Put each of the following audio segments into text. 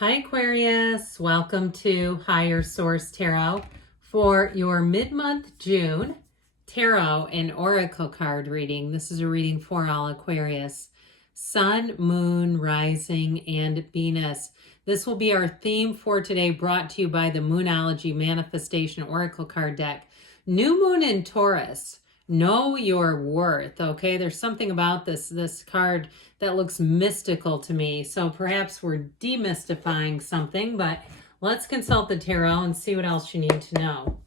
Hi Aquarius, welcome to Higher Source Tarot for your mid-month June tarot and oracle card reading. This is a reading for all Aquarius. Sun, Moon, Rising, and Venus. This will be our theme for today, brought to you by the Moonology Manifestation Oracle card deck. New Moon in Taurus. Know your worth, okay? There's something about this card that looks mystical to me. So perhaps we're demystifying something, but let's consult the tarot and see what else you need to know.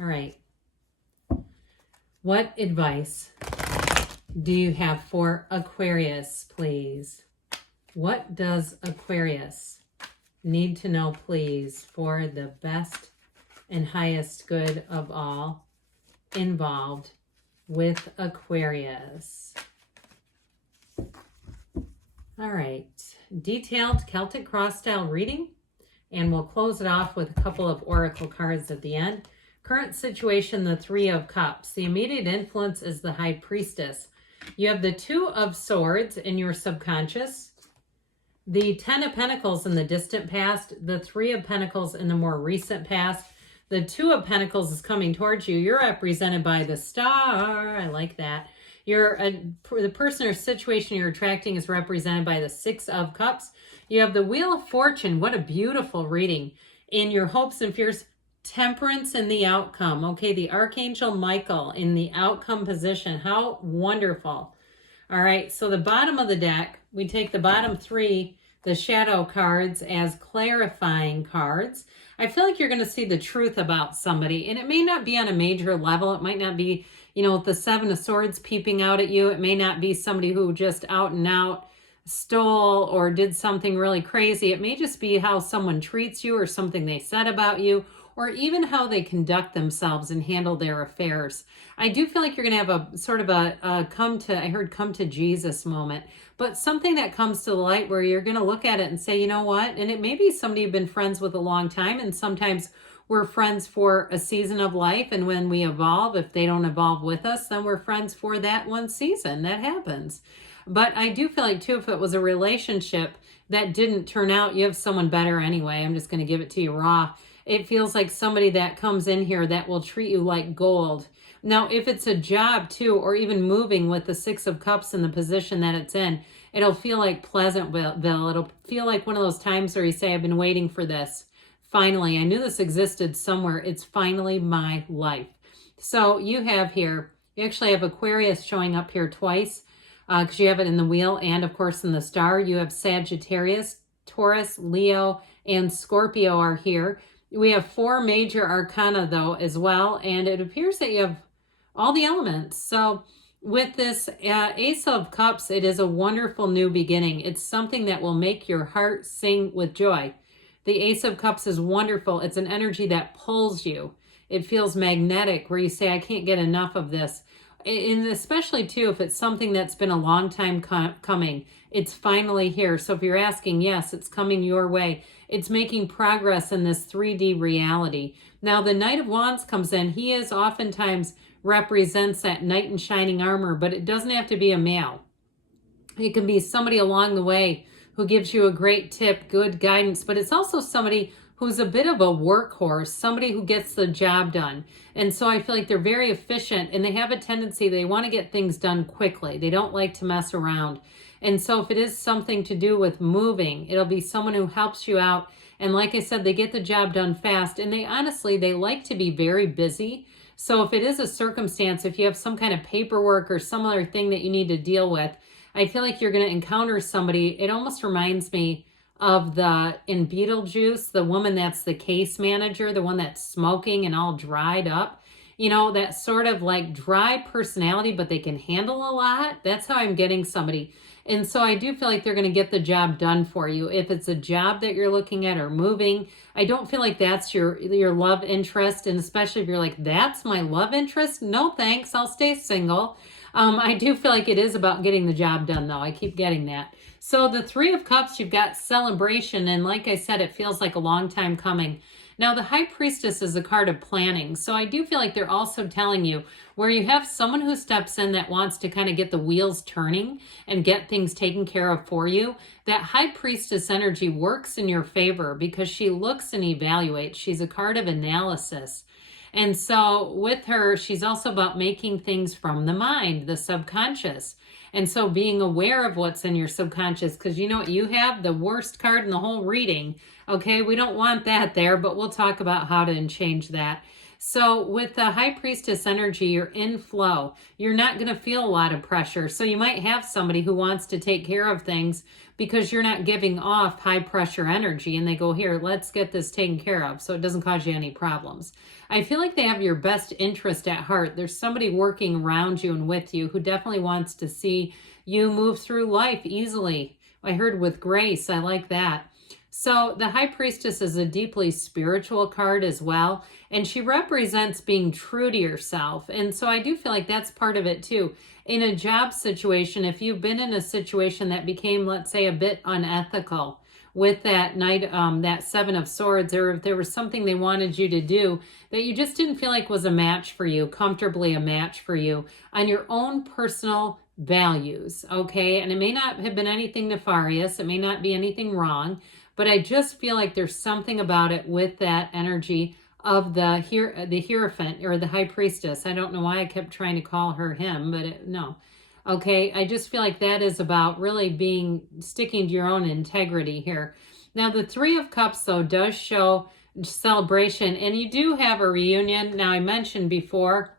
All right. What advice do you have for Aquarius, please? What does Aquarius need to know, please, for the best and highest good of all involved with Aquarius? All right, detailed Celtic cross style reading, and we'll close it off with a couple of oracle cards at the end. Current situation, the Three of Cups. The immediate influence is the High Priestess. You have the Two of Swords in your subconscious, the Ten of Pentacles in the distant past, the Three of Pentacles in the more recent past. The Two of Pentacles is coming towards you. You're represented by the Star. I like that. The person or situation you're attracting is represented by the Six of Cups. You have the Wheel of Fortune. What a beautiful reading. In your hopes and fears, Temperance in the outcome. Okay, the Archangel Michael in the outcome position. How wonderful. All right, so the bottom of the deck, we take the bottom three, the shadow cards, as clarifying cards. I feel like you're going to see the truth about somebody, and it may not be on a major level. It might not be, with the Seven of Swords peeping out at you. It may not be somebody who just out and out stole or did something really crazy. It may just be how someone treats you or something they said about you, or even how they conduct themselves and handle their affairs. I do feel like you're going to have a sort of a come to Jesus moment, but something that comes to the light where you're going to look at it and say, you know what? And it may be somebody you've been friends with a long time, and sometimes we're friends for a season of life, and when we evolve, if they don't evolve with us, then we're friends for that one season. That happens. But I do feel like, too, if it was a relationship that didn't turn out, you have someone better anyway. I'm just going to give it to you raw. It feels like somebody that comes in here that will treat you like gold. Now, if it's a job too, or even moving with the Six of Cups in the position that it's in, it'll feel like Pleasantville. It'll feel like one of those times where you say, I've been waiting for this. Finally, I knew this existed somewhere. It's finally my life. So you actually have Aquarius showing up here twice, because you have it in the wheel and, of course, in the star. You have Sagittarius, Taurus, Leo, and Scorpio are here. We have four major arcana, though, as well, and it appears that you have all the elements. So with this Ace of Cups, it is a wonderful new beginning. It's something that will make your heart sing with joy. The Ace of Cups is wonderful. It's an energy that pulls you. It feels magnetic, where you say, I can't get enough of this. And especially, too, if it's something that's been a long time coming, it's finally here. So if you're asking, yes, it's coming your way. It's making progress in this 3D reality. Now, the Knight of Wands comes in. He is oftentimes represents that knight in shining armor, but it doesn't have to be a male. It can be somebody along the way who gives you a great tip, good guidance, but it's also somebody who's a bit of a workhorse, somebody who gets the job done. And so I feel like they're very efficient, and they have a tendency, they want to get things done quickly. They don't like to mess around. And so if it is something to do with moving, it'll be someone who helps you out. And like I said, they get the job done fast, and they like to be very busy. So if it is a circumstance, if you have some kind of paperwork or some other thing that you need to deal with, I feel like you're going to encounter somebody. It almost reminds me of in Beetlejuice, the woman that's the case manager, the one that's smoking and all dried up. That sort of like dry personality, but they can handle a lot. That's how I'm getting somebody. And so I do feel like they're going to get the job done for you. If it's a job that you're looking at or moving, I don't feel like that's your love interest. And especially if you're like, that's my love interest. No, thanks. I'll stay single. I do feel like it is about getting the job done, though. I keep getting that. So the Three of Cups, you've got celebration. And like I said, it feels like a long time coming. Now, the High Priestess is a card of planning. So I do feel like they're also telling you where you have someone who steps in that wants to kind of get the wheels turning and get things taken care of for you. That High Priestess energy works in your favor because she looks and evaluates. She's a card of analysis. And so with her, she's also about making things from the mind, the subconscious. And so being aware of what's in your subconscious, because you know what you have? The worst card in the whole reading. Okay, we don't want that there, but we'll talk about how to change that. So with the High Priestess energy, you're in flow. You're not going to feel a lot of pressure. So you might have somebody who wants to take care of things because you're not giving off high pressure energy, and they go, here, let's get this taken care of so it doesn't cause you any problems. I feel like they have your best interest at heart. There's somebody working around you and with you who definitely wants to see you move through life easily. I heard with grace. I like that. So the High Priestess is a deeply spiritual card as well, and she represents being true to yourself. And so I do feel like that's part of it too. In a job situation, if you've been in a situation that became, let's say, a bit unethical with that Knight, that Seven of Swords, or if there was something they wanted you to do that you just didn't feel like was a match for you, comfortably a match for you on your own personal values, okay? And it may not have been anything nefarious. It may not be anything wrong, but I just feel like there's something about it with that energy of the Hierophant or the High Priestess. I don't know why I kept trying to call her him, but no. Okay, I just feel like that is about really sticking to your own integrity here. Now, the Three of Cups, though, does show celebration, and you do have a reunion. Now, I mentioned before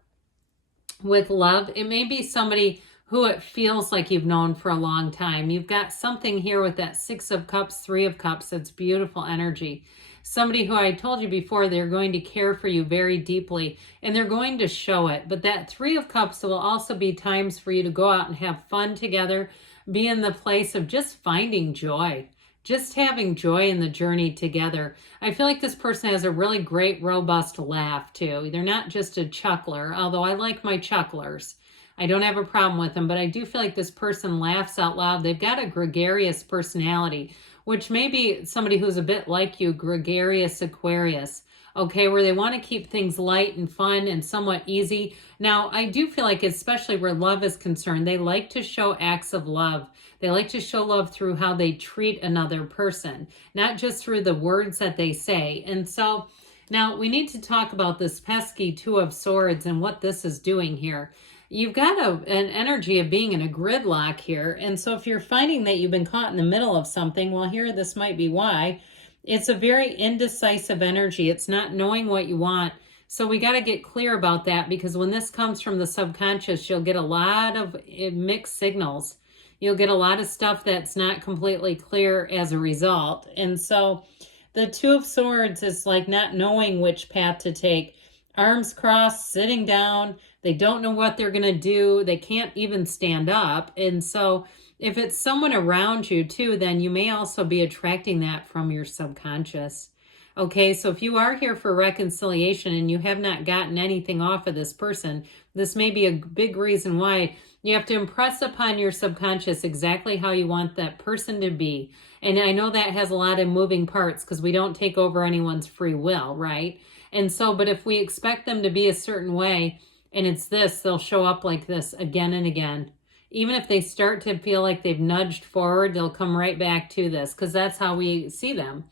with love, it may be somebody who it feels like you've known for a long time. You've got something here with that Six of Cups, Three of Cups. That's beautiful energy. Somebody who I told you before, they're going to care for you very deeply, and they're going to show it. But that Three of Cups will also be times for you to go out and have fun together, be in the place of just finding joy, just having joy in the journey together. I feel like this person has a really great, robust laugh, too. They're not just a chuckler, although I like my chucklers. I don't have a problem with them, but I do feel like this person laughs out loud. They've got a gregarious personality, which may be somebody who's a bit like you, gregarious Aquarius, okay, where they want to keep things light and fun and somewhat easy. Now, I do feel like, especially where love is concerned, they like to show acts of love. They like to show love through how they treat another person, not just through the words that they say. And so now we need to talk about this pesky Two of Swords and what this is doing here. You've got an energy of being in a gridlock here. And so if you're finding that you've been caught in the middle of something, well, here, this might be why. It's a very indecisive energy. It's not knowing what you want. So we got to get clear about that, because when this comes from the subconscious, you'll get a lot of mixed signals. You'll get a lot of stuff that's not completely clear as a result. And so the Two of Swords is like not knowing which path to take. Arms crossed, sitting down. They don't know what they're going to do. They can't even stand up. And so if it's someone around you too, then you may also be attracting that from your subconscious. Okay, so if you are here for reconciliation and you have not gotten anything off of this person, this may be a big reason why. You have to impress upon your subconscious exactly how you want that person to be. And I know that has a lot of moving parts because we don't take over anyone's free will, right? And so, but if we expect them to be a certain way, and it's this, they'll show up like this again and again. Even if they start to feel like they've nudged forward, they'll come right back to this, because that's how we see them.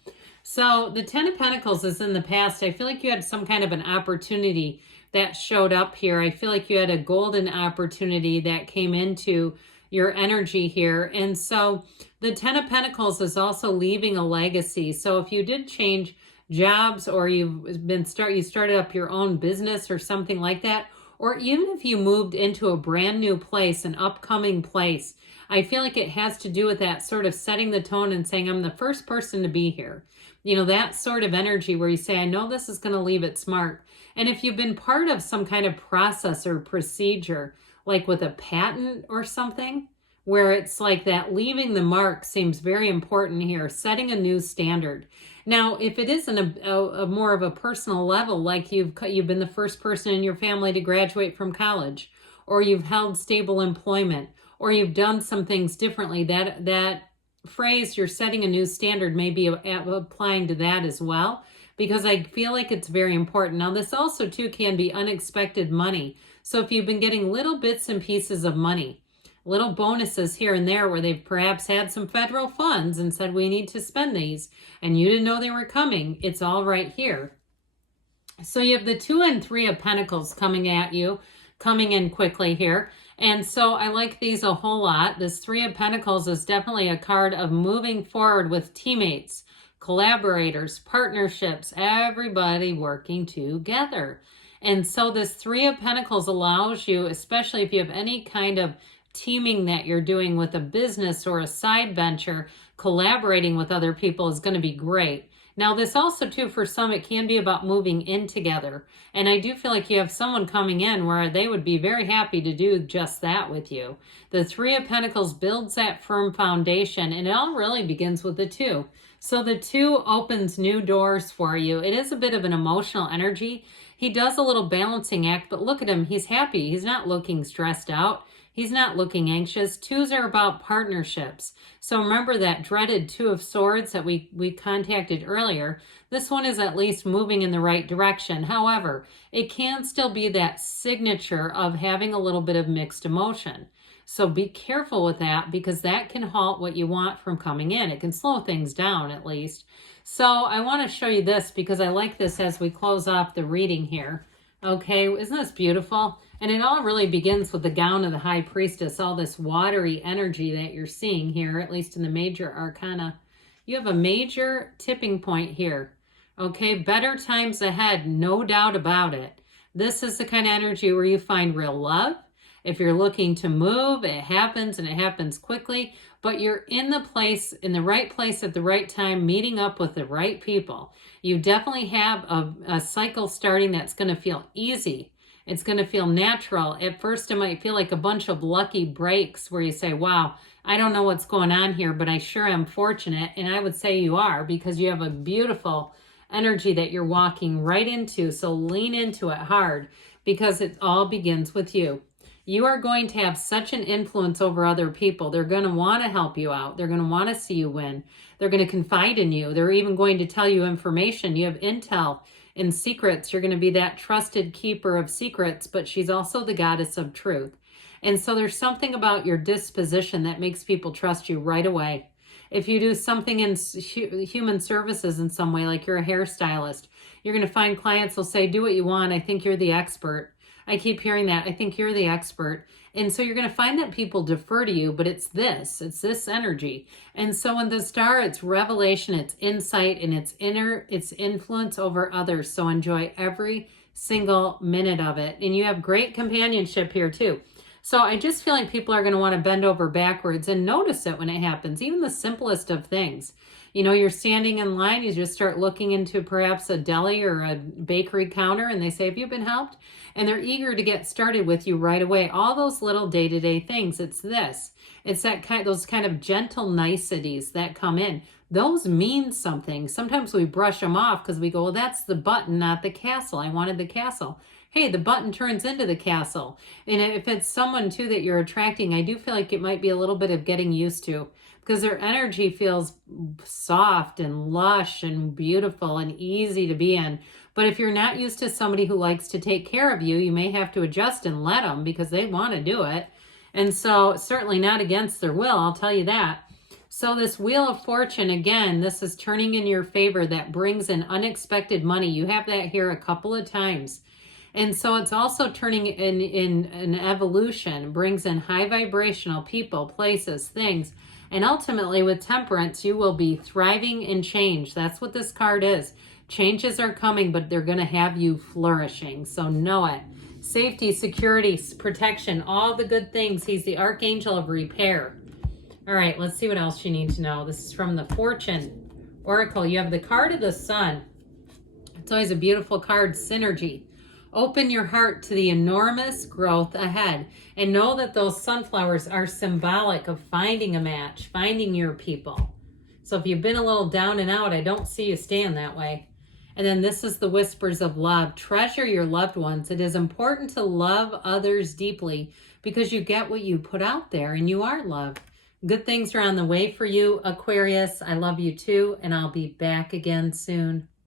So the Ten of Pentacles is in the past. I feel like you had some kind of an opportunity that showed up here. I feel like you had a golden opportunity that came into your energy here. And so the Ten of Pentacles is also leaving a legacy. So if you did change jobs, or you started up your own business or something like that, or even if you moved into a brand new place, an upcoming place, I feel like it has to do with that sort of setting the tone and saying, I'm the first person to be here. You know, that sort of energy where you say, I know this is going to leave its mark. And if you've been part of some kind of process or procedure, like with a patent or something, where it's like that leaving the mark seems very important here, setting a new standard. Now, if it isn't a more of a personal level, like you've been the first person in your family to graduate from college, or you've held stable employment, or you've done some things differently, that phrase, you're setting a new standard, may be applying to that as well, because I feel like it's very important. Now, this also too can be unexpected money. So if you've been getting little bits and pieces of money, little bonuses here and there where they've perhaps had some federal funds and said, we need to spend these, and you didn't know they were coming, it's all right here. So you have the 2 and 3 of Pentacles coming at you, coming in quickly here. And so I like these a whole lot. This 3 of Pentacles is definitely a card of moving forward with teammates, collaborators, partnerships, everybody working together. And so this 3 of Pentacles allows you, especially if you have any kind of teaming that you're doing with a business or a side venture, collaborating with other people is going to be great. Now, this also, too, for some, it can be about moving in together. And I do feel like you have someone coming in where they would be very happy to do just that with you. The 3 of Pentacles builds that firm foundation, and it all really begins with the 2. So the 2 opens new doors for you. It is a bit of an emotional energy. He does a little balancing act, but look at him. He's happy. He's not looking stressed out. He's not looking anxious. 2s are about partnerships. So remember that dreaded 2 of Swords that we contacted earlier. This one is at least moving in the right direction. However, it can still be that signature of having a little bit of mixed emotion. So be careful with that, because that can halt what you want from coming in. It can slow things down at least. So I want to show you this because I like this as we close off the reading here. Okay, isn't this beautiful? And it all really begins with the gown of the High Priestess, all this watery energy that you're seeing here, at least in the major arcana. You have a major tipping point here. Okay, better times ahead, no doubt about it. This is the kind of energy where you find real love. If you're looking to move, it happens, and it happens quickly, but you're in the right place at the right time, meeting up with the right people. You definitely have a cycle starting that's going to feel easy. It's going to feel natural. At first, it might feel like a bunch of lucky breaks where you say, wow, I don't know what's going on here, but I sure am fortunate. And I would say you are, because you have a beautiful energy that you're walking right into. So lean into it hard, because it all begins with you. You are going to have such an influence over other people. They're going to want to help you out. They're going to want to see you win. They're going to confide in you. They're even going to tell you information. You have intel and secrets. You're going to be that trusted keeper of secrets, but she's also the goddess of truth. And so there's something about your disposition that makes people trust you right away. If you do something in human services in some way, like you're a hairstylist, you're going to find clients will say, do what you want. I think you're the expert. I keep hearing that. I think you're the expert. And so you're going to find that people defer to you, but it's this energy. And so in the star, it's revelation, it's insight, and it's influence over others. So enjoy every single minute of it. And you have great companionship here too. So I just feel like people are going to want to bend over backwards and notice it when it happens, even the simplest of things. You know, you're standing in line, you just start looking into perhaps a deli or a bakery counter, and they say, have you been helped? And they're eager to get started with you right away. All those little day-to-day things. It's those kind of gentle niceties that come in. Those mean something. Sometimes we brush them off because we go, well, that's the button, not the castle. I wanted the castle. Hey, the button turns into the castle. And if it's someone too that you're attracting, I do feel like it might be a little bit of getting used to, because their energy feels soft and lush and beautiful and easy to be in. But if you're not used to somebody who likes to take care of you, you may have to adjust and let them, because they want to do it. And so certainly not against their will, I'll tell you that. So this Wheel of Fortune, again, this is turning in your favor. That brings in unexpected money. You have that here a couple of times. And so it's also turning in an evolution, brings in high vibrational people, places, things. And ultimately with Temperance, you will be thriving in change. That's what this card is. Changes are coming, but they're going to have you flourishing. So know it. Safety, security, protection, all the good things. He's the Archangel of Repair. All right, let's see what else you need to know. This is from the Fortune Oracle. You have the card of the Sun. It's always a beautiful card, synergy. Open your heart to the enormous growth ahead, and know that those sunflowers are symbolic of finding a match, finding your people. So if you've been a little down and out, I don't see you staying that way. And then this is the Whispers of Love. Treasure your loved ones. It is important to love others deeply, because you get what you put out there, and you are loved. Good things are on the way for you, Aquarius. I love you too, and I'll be back again soon.